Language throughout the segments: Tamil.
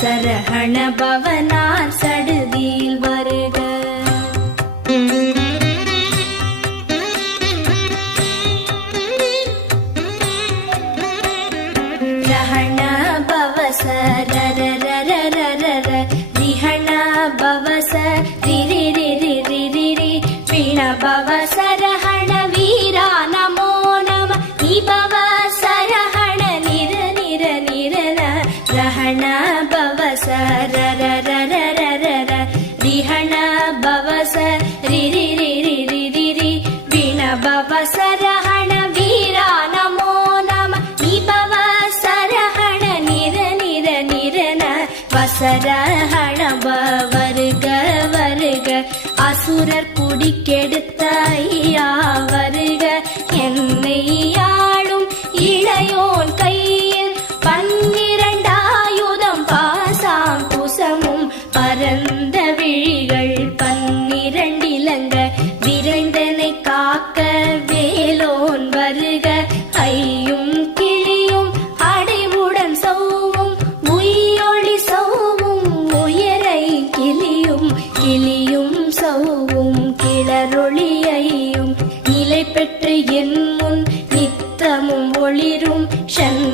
சரஹண பவனா. அசுர ஹணப வருக. வருக அசுரர் குடிக்கெடுத்தாயா வருக. என்னையா Egyptian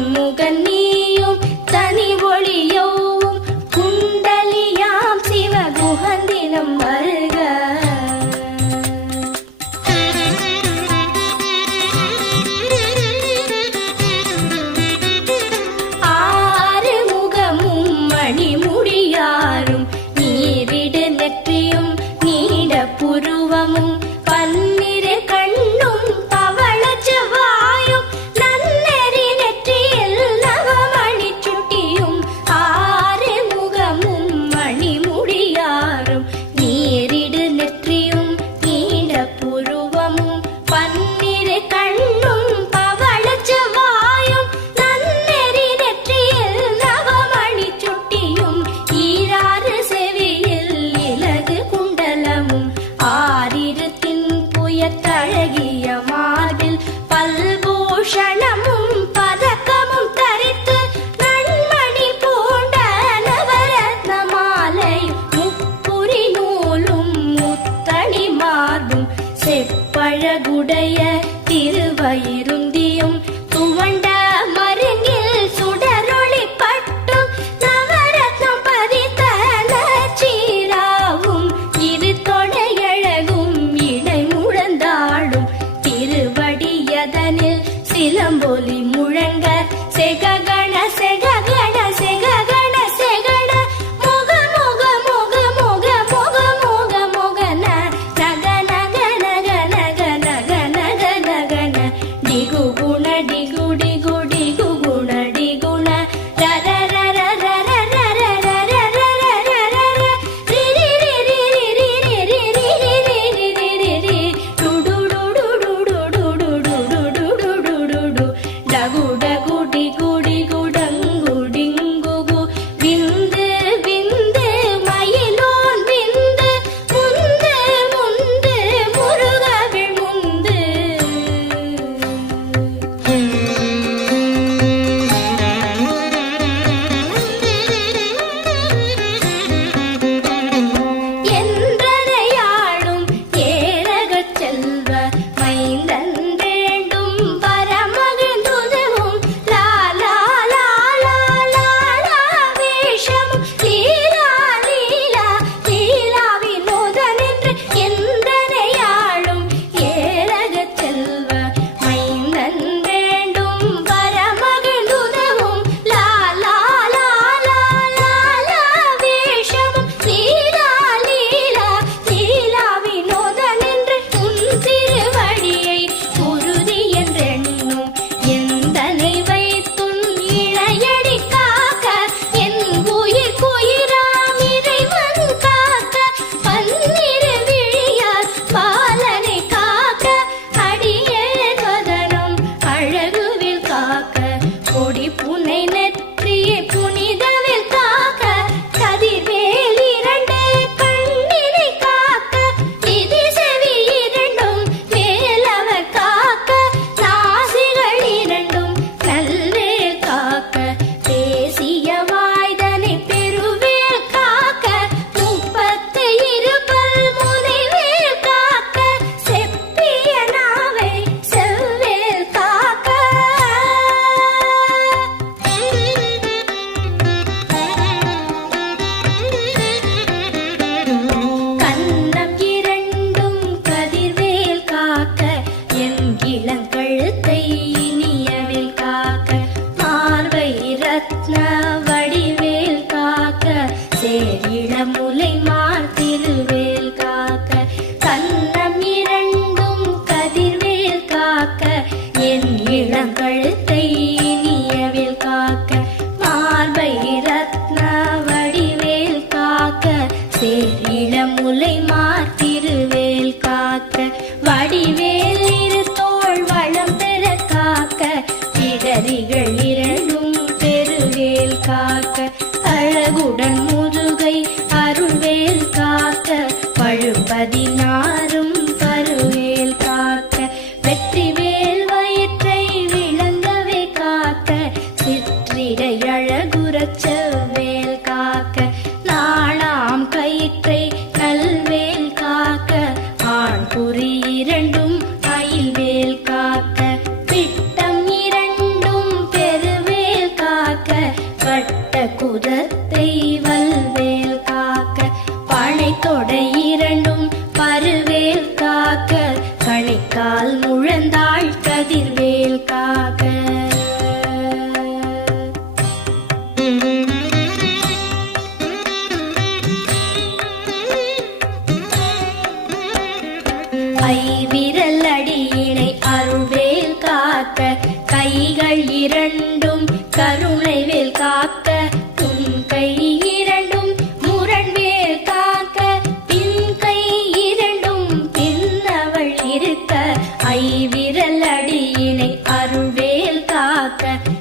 அருள்வேல்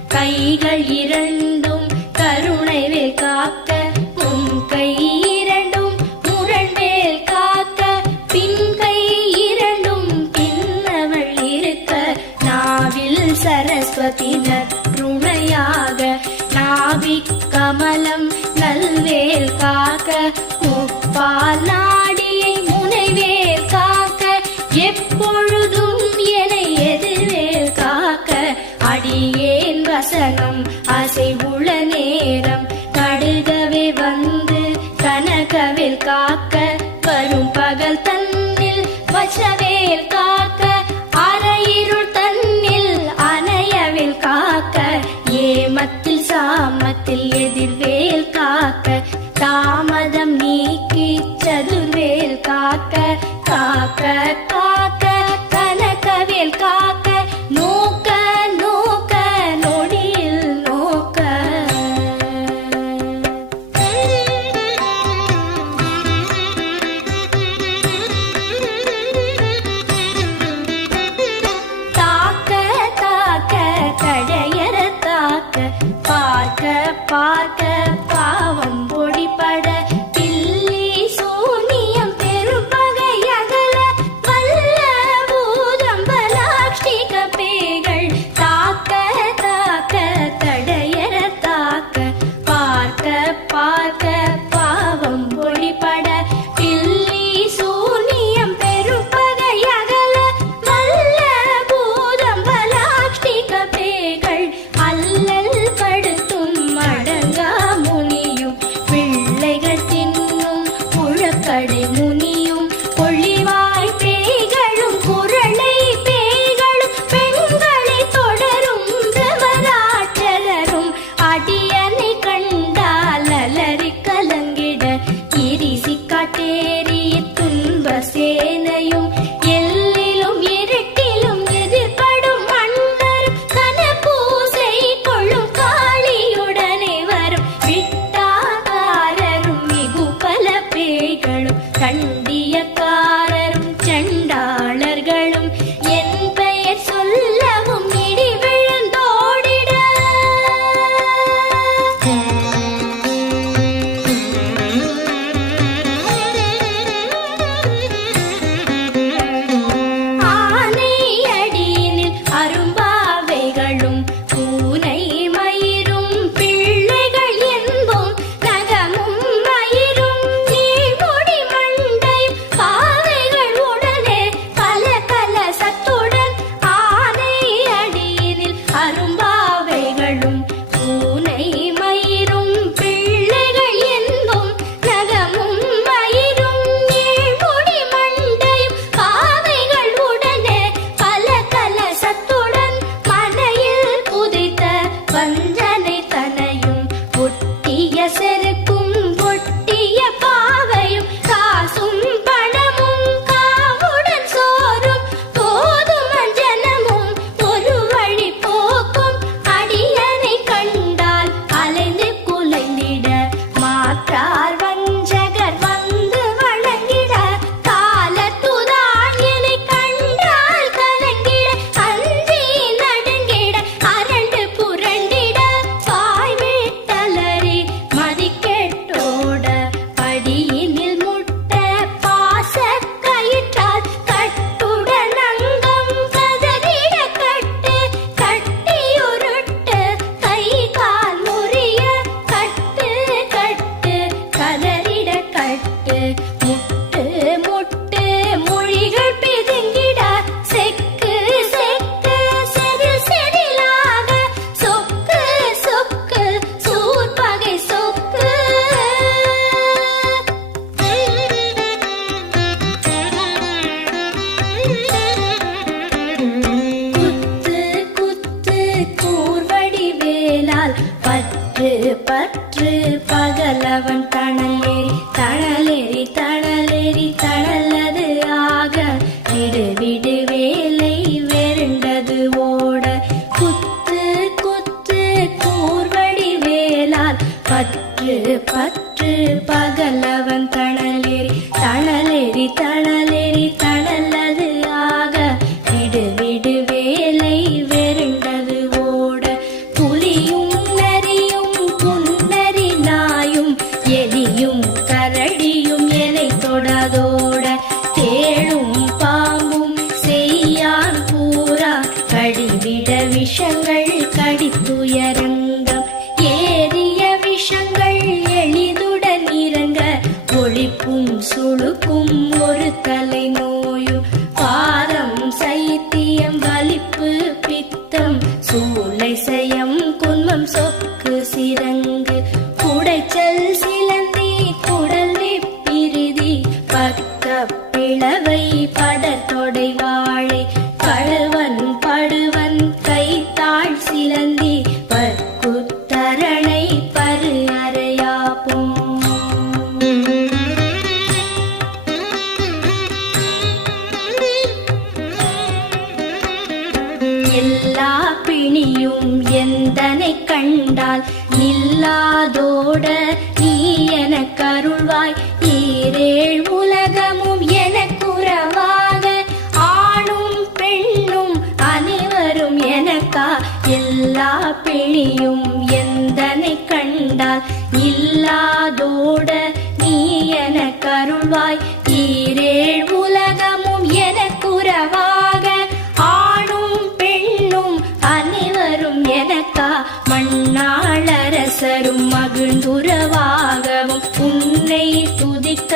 அரசரும் மகிழ்ந்துறவாகவும் உன்னை துதித்த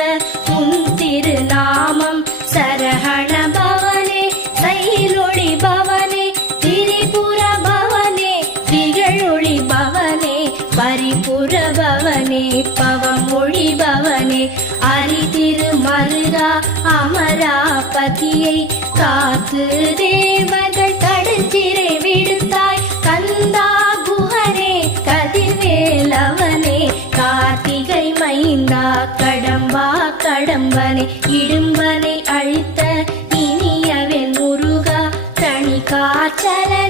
உன் திருநாமம். चलन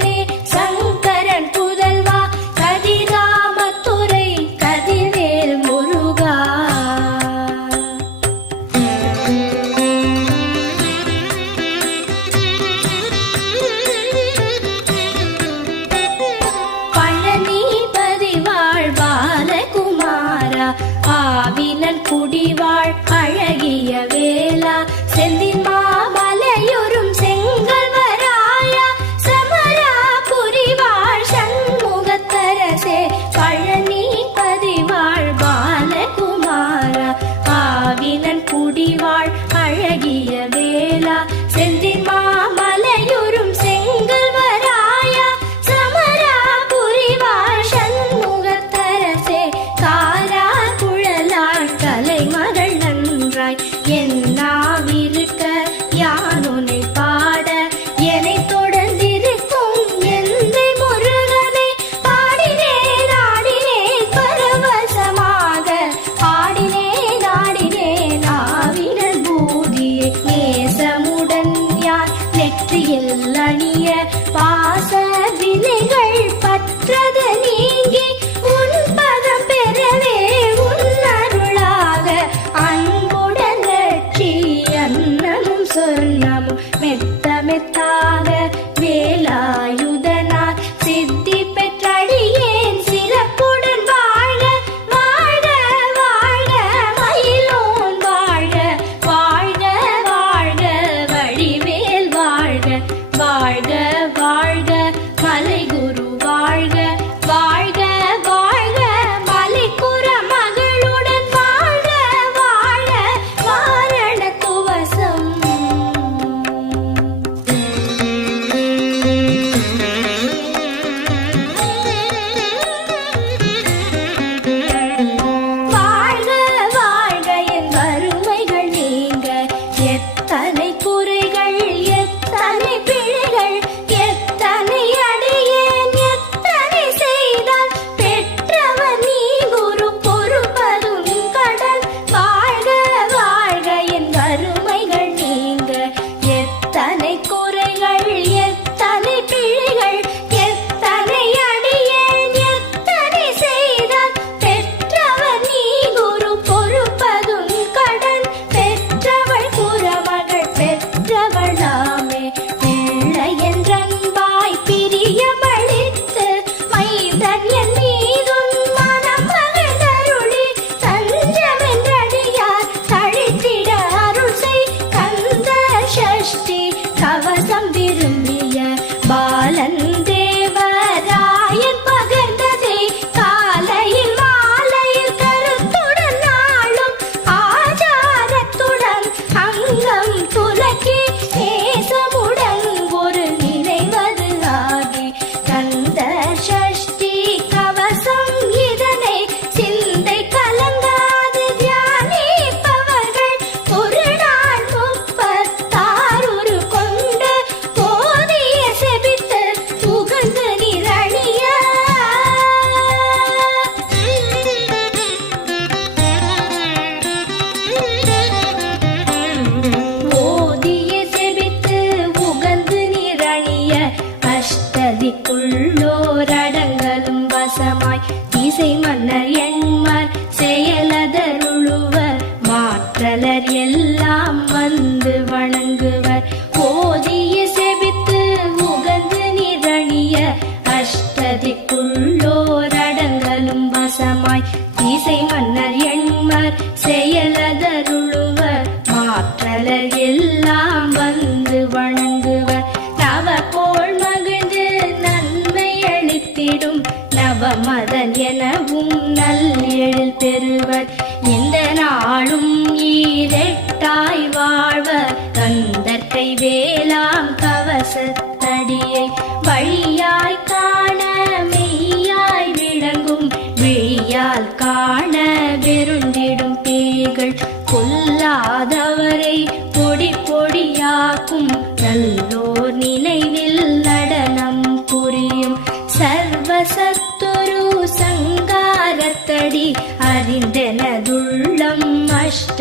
மதன் எனவும் நல்லெழில் பெறுவர். இந்த நாளும் ஈரெட்டாய் வாழ்வர். கந்தற்கை வேளாம் கவசத்தடியை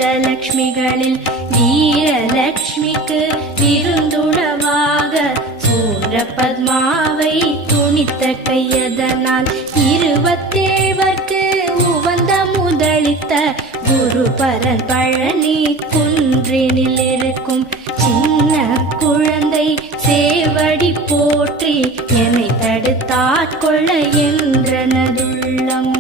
அஷ்டலக்ஷ்மிகளில் வீரலக்ஷ்மிக்கு விருந்துணவாக சூரபத்மாவை துணித்த கையதனால் இருபத்தேவர்க்கு உவந்த முதலித்த குரு பரன் பழனி குன்றினில் இருக்கும் சின்ன குழந்தை சேவடி போற்றி என்னை தடுத்தாட்கொள்ள என்றனதுள்ளம்.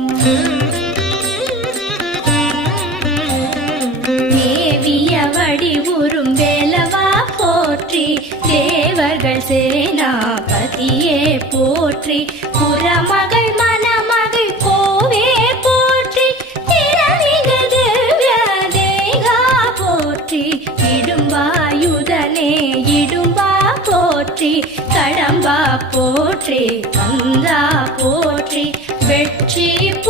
போற்றி. புறமகள் மணமகள் கோவே போற்றி. திறமிகது திவ்ய போற்றி. இடும்பாயுதனே இடும்பா போற்றி. கடம்பா போற்றி கந்தா போற்றி. வெற்றி போ